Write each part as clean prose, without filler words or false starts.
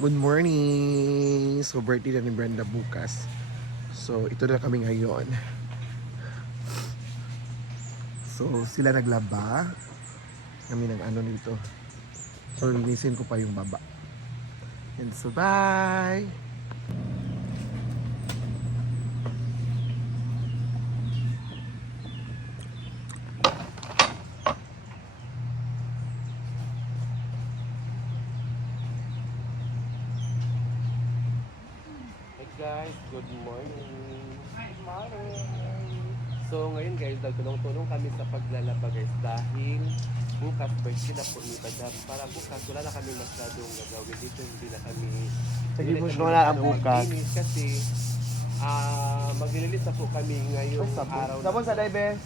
Good morning! So, birthday na ni Brenda bukas. So, ito na kami ngayon. So, sila naglaba. Kami nag ano nito. So, linisin ko pa yung baba. And so, bye! Guys, good morning. Good morning. So ngayon guys, nagtulong-tulong kami sa paglalaba guys dahil bukas birthday na po ni Badam. Para bukas wala na kami masyadong gagawin dito, hindi na kami na ang bukas. maglinis kasi maglilinis na po kami ngayong araw na. Tapos sa Daibes.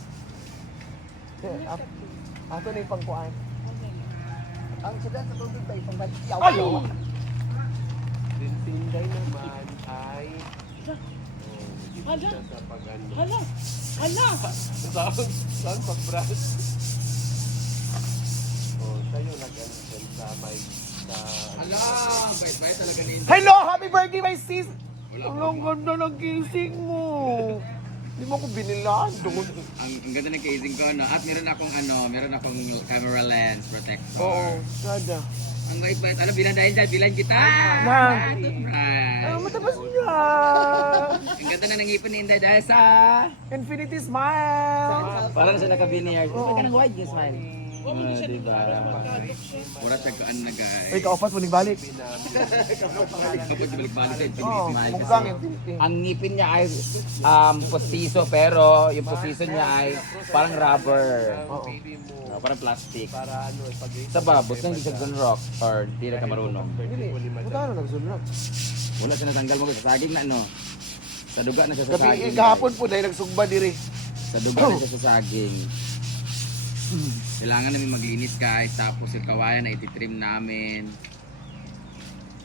Ato na yung pangkuan. Ang sudan sa tubig tayo pang baliyaw. Ayaw! Tinday naman ay Hala. sa pag-ano. Hala! Hala! Saan pag-brush? Tayo nag-ano dyan sa mic sa... Ala, bait-bait talaga ni Inday. Hello! Happy birthday, my sis! Ang ganda ng gising mo! Hindi mo ko binilaan doon. Ang ganda ng casing ko, no? At meron akong camera lens protector. Oo, sada. Ang bait-bait. Alam, bilan kita! Na. Right. Matapos niya! Ang ganda na ng ngipin ni Inday dahil sa... Infinity smile! Parang siya nakabiniyar. Oo. Ka ng wide yung smile. Huwag mo na siya Diba? magkadok siya. Mura siya kaan na guys. Ay, kaopas mo balik. Kapag balik-balik sa Infinity Oo, Smile. mukhang Kasi Infinity. Ang ngipin niya ay postiso pero yung postiso niya ay parang rubber. Oo. Parang plastic. Para ano, pag Sa babot na hindi siya gun rock or hindi na ka marunong. Hindi, buta na nagsunod. Wala siya natanggal mo sa saging na ano. Sa duga na siya sa Gabi, saging. kahapon po dahil nagsugba diri. Sa duga na siya sa saging. Kailangan namin maglinis guys. Tapos yung kawayan na ititrim namin.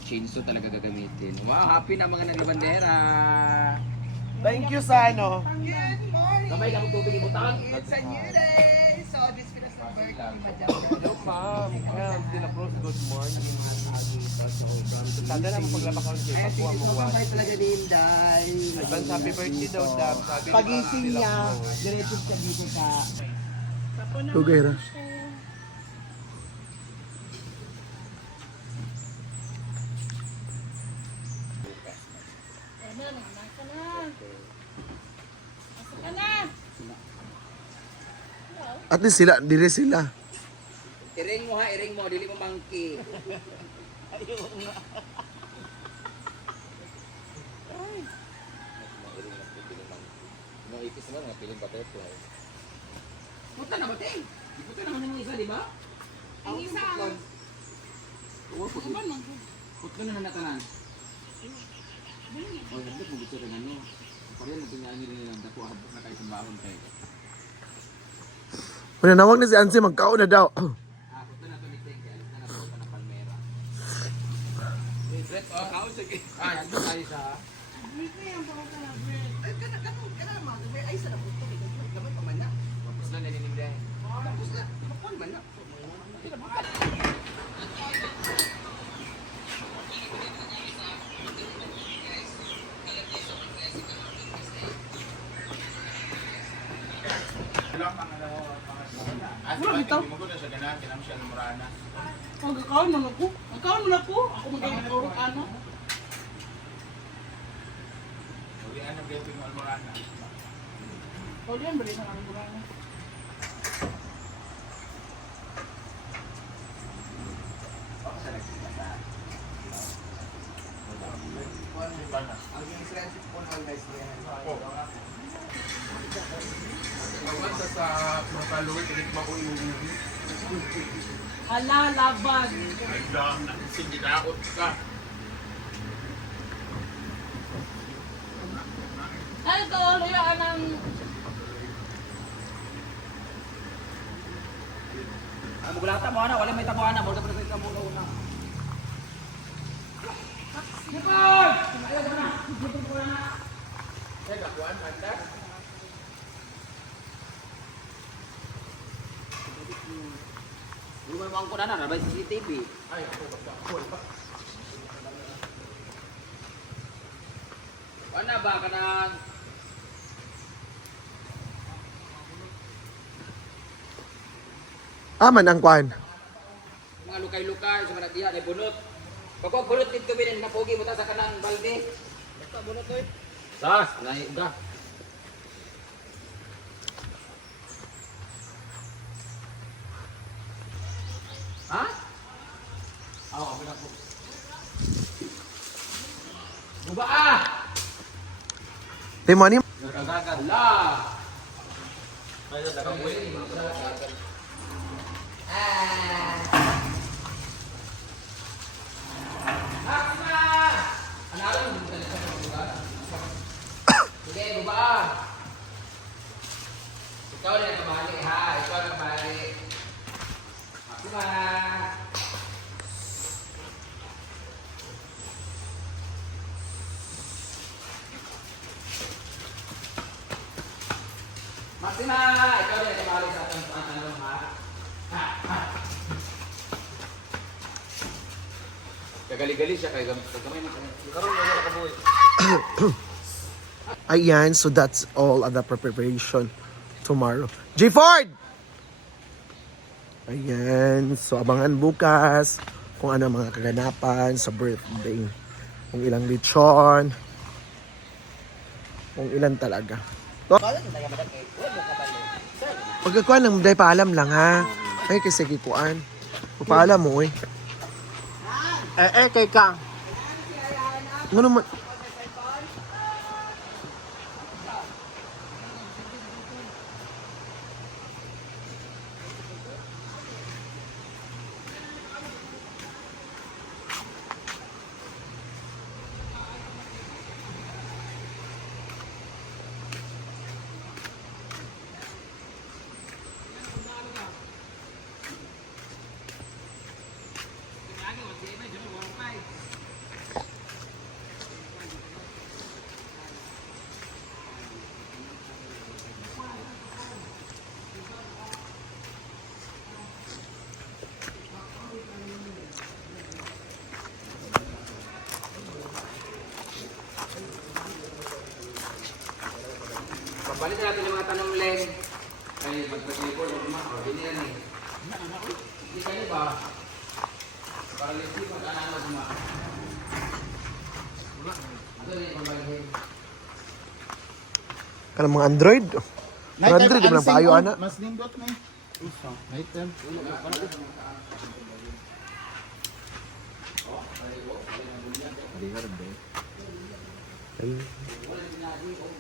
Chainsaw talaga gagamitin. Wow, happy na mga naglabandera. Thank you sa ano. Kamay ka magtubig ibutang. Hello ma'am. De La Cruz, good morning. Tanda na mo paglaba ka ulit. Pagkuha mo one. talaga ni Inday. Advance happy birthday daw, Dam. Sabi ni Pagising Ma'am De La niya, Cruz. diretso siya dito sa... Tugay ra. Ano, nagmay ka na. Asa ka na. At least sila, dire sila. Iring mo ha, iring mo. Dili mo monkey. Mga ipis naman, mga piling butterfly. Puta na ba, Ting? Puta naman yung isa, di ba? Ang isa. Ano ba nang? Puto na natanan. Oh, hindi mo gusto rin ano. Parang nagtinyahan nyo rin lang. Dako habok na kayo sa bahon kayo. Mananawag na si Ansi, magkaon na daw. Ah, puto na to ni Ting. Kaya na nabuta ng palmera. Fred, oh, kao sige. Ah, yan tayo sa... Dito yan, baka ka na, Brett. Tapos na nanininday. Wala bitaw. Magkakaon man ako. Magkakaon man ako. Ako magkakaon ano. Kau dia beli sama kurang. Sa mga kaluwi, tinig mo ko yung Hala, laban. nagdaan na sindidaot ka. Ano to? Luyaan ng... Ang mugulata mo ana, wala may tabuan na, wala pa sa mo una. Nikol! Rumah bangko na na, nabay CCTV. Ay, ako basta. Ano ba ka nang... Man ang kwan. Mga lukay-lukay sa mga diha ay bunot. Pagkuha bunot dito binin mapugi mo ta sa kanang balde. Basta bunot oy. Sas, nai uga. Ha? Ako na po. Buba ah! Timoni. Nagagagal la. May nagagagal. Sige, buba. Ikaw na nagkabali ha. Ikaw na nagkabali. Buba. Maxima! Ikaw na nagkabali sa ating tanong ha. Kagali-gali siya kay gamay mo. Karon mo na kabuhi. Ayan, so that's all of the preparation tomorrow. J. Ford! Ayan, so abangan bukas kung ano mga kaganapan sa birthday. Kung ilang lechon. Kung ilan talaga. Pagkakuan lang, dahil paalam lang ha. Ay, kasi kikuan. Paalam mo eh. Kay Kang. Ano naman? Pagbalik natin yung mga tanong Len. Ay, magpag-report o kumakaw. Hindi yan eh. Hindi kayo ba? Para lesi magkana mo kumakaw. Ito na yung pabalihin. Kanang mga Android. Mga Android, di ba lang paayo, ana? Mas nindot na eh. Item.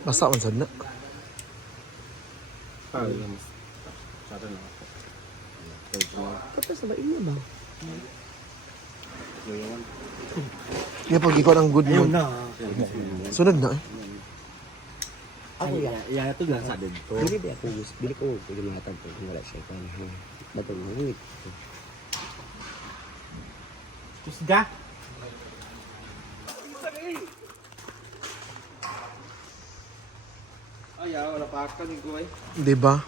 Basta man sad na. Tapos sa bain niya ba? Yan pag ikaw ang good mood. Sunod na eh. Ako ya ito lang sa dito. Bili ba ako gusto? Bili ko pwede mga tanto kung wala siya kan. Bato mo wait. Tusga. Ay, wala pa ka ni ko ay. Di ba?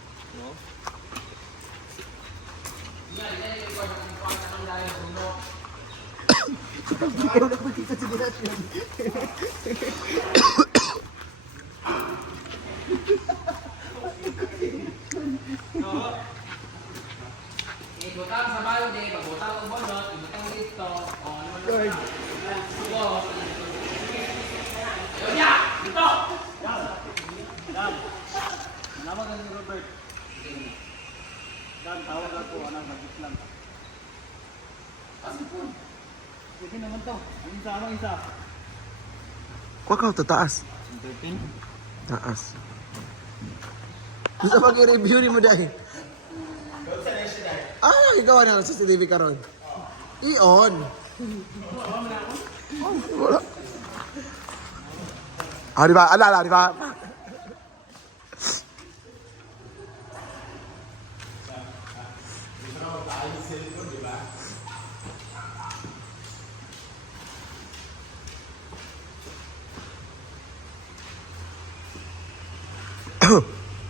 Ibutang sa balde, pagbutang ang bonot, ibutang dito. O, ano naman. Sugo. Ayun niya! Dito! Nama ka ni Robert. Dan tawag ako anak magis lang. Sige naman to. Ang isa ano isa. Kuha ka tataas. 13. Taas. Gusto mag-review ni mo dahil. Ikaw na sa CCTV karon. I-on. Wala. Di ba? Ala, di ba?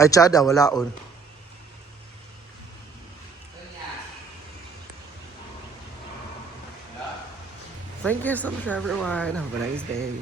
Ay, tsada, wala on. Thank you so much, everyone. Have a nice day.